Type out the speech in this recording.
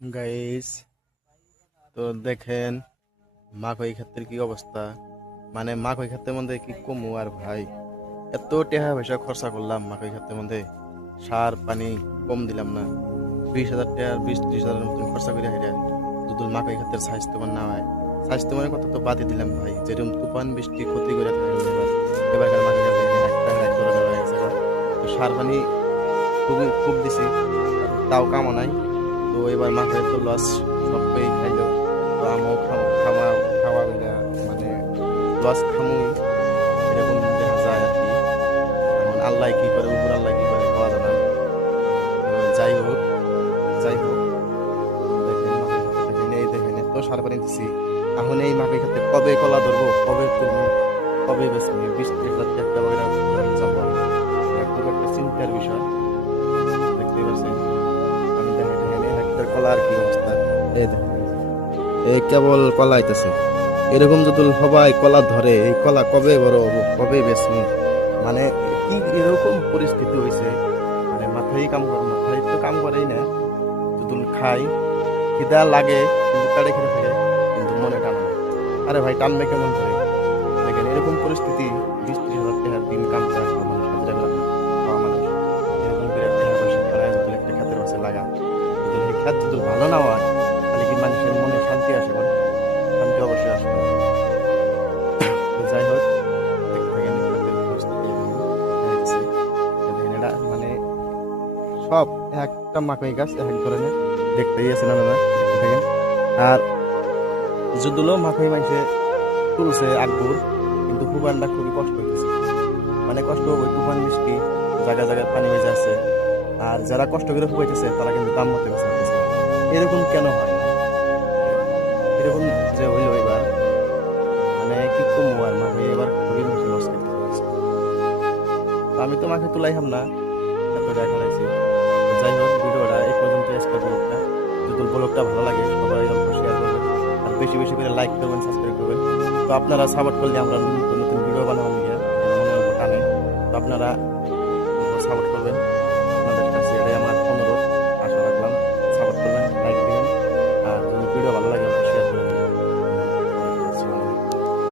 Guys, তো দেখেন মাকই ক্ষেতের কি অবস্থা। মানে মাকই ক্ষেতের মধ্যে কি কমু আর ভাই, এত টাকা পয়সা খরচা করলাম মাকই ক্ষেতের মধ্যে, সার পানি কম দিলাম না। 20,000 টাকা 20-30 হাজারের মতন খরচা করে হেরে দুদুল মাকই ক্ষেতের স্বাস্থ্য না হয়। স্বাস্থ্য মানে কথা তো বাদই দিলাম ভাই, যেরকম তুফান বৃষ্টি ক্ষতি করে থাকে এবারকার মাকই ক্ষেতে একটা এক ধরনের হয়ে গেছে। তো সার পানি খুব দিছি, তাও কামও নাই। তো এবার মাথায় তো লস, সবকেই খাইলো। তো আমও খাওয়া খাওয়া বইলা মানে লস খামুই, এরকম দেখা যায় আর কি। এখন আল্লাহ কি করে, উপর আল্লাহ কি করে খাওয়া জানা। তো যাই হোক দেখেন মাকে খেতে দেখেন, এই দেখেন এত সার পানি দিছি। এখন এই মাকে খেতে কবে কলা ধরবো, কবে তুলবো, কবে বেশি 20-30 হাজার টাকা বইরা যাবো, খুব একটা চিন্তার বিষয়। দেখতেই পাচ্ছেন আমি দেখেন একটা কলা আর কি অবস্থা। এই দেখেন এই কেবল কলা আইতেছে, এরকম যদি সবাই কলা ধরে, এই কলা কবে বড় হবো, কবে বেচবো। মানে কি এরকম পরিস্থিতি হয়েছে, মানে মাথায় তো কাম করেই না। যদি খাই খিদা লাগে, কিন্তু পেটে খিদে থাকে, কিন্তু মনে টানে না। আরে ভাই টানবে কেমন করে? দেখেন এরকম পরিস্থিতি, 20-30 হাজার টাকার দিন কাম করে খাওয়া মানুষ, হাজিরা করে খাওয়া মানুষ, এরকম করে টাকা পয়সা খাড়ায় যদি একটা খাতের পাশে লাগা, যদি এই খাত যদি ভালো না হয়, তাহলে কি মানুষের মনে শান্তি আসে? বলে শান্তি অবশ্যই আসবে না। তো যাই হোক, দেখতে থাকেন খাতের পরিস্থিতি এরকম হয়ে গেছে। তো দেখেন এটা মানে সব একটা মাকই গাছ এক ধরনের, দেখতেই আছেন আপনারা, দেখতে থাকেন। আর যদিও মাকই মাইসে তুলছে আকবর, কিন্তু ফুবানটা খুবই কষ্ট হইতেছে। মানে কষ্ট ওই তুফান বৃষ্টি, জায়গায় জায়গায় পানি হয়ে যাচ্ছে। আর যারা কষ্ট করে ফুবাইতেছে তারা কিন্তু দাম মতো বেচা হতেছে। এরকম কেন হয়? এরকম যে হইলো এবার, মানে কি কমু আর মাকে এবার খুবই বেশি লস খেতে হয়েছে। তো আমি তো মাকে তুলাইলাম না, এত টাকা হারাইছি। তো যাই হোক, ভিডিওটা এই পর্যন্ত, আজকের ব্লগটা। যদি ব্লগটা ভালো লাগে সবাই অল্প শেয়ার করবেন, আর বেশি বেশি করে লাইক করবেন, সাবস্ক্রাইব করবেন। তো আপনারা সাপোর্ট করলে আমরা নতুন নতুন ভিডিও বানাবার নিয়ে মনে টানে। তো আপনারা সাপোর্ট করবেন।